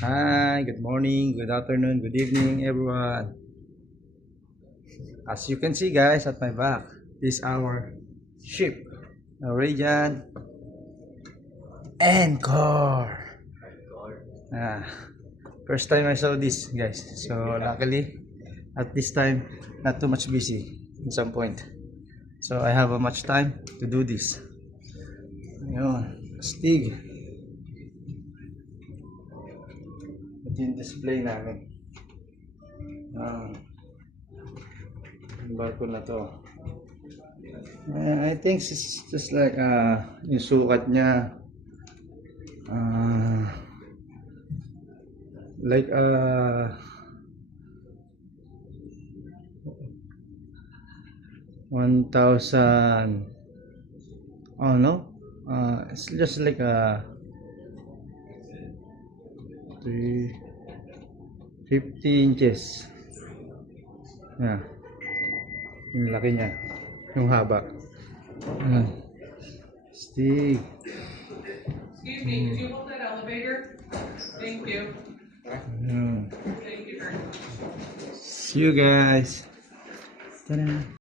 Hi, good morning, good afternoon, good evening, everyone. As you can see, guys, at my back, this is our ship, Norwegian Encore. Ah, first time I saw this, guys. So luckily, at this time, not too much busy at some point. So I have a much time to do this. Ayun, astig. Ito yung display namin. Yung barko na to. I think it's just like yung sukat niya like 1,000. Oh no, it's just like 50 inches. Yeah, yung laki niya, yung haba. Stig. Excuse me, could you hold that elevator? Thank you. Thank you very much. See you guys. Ta-da.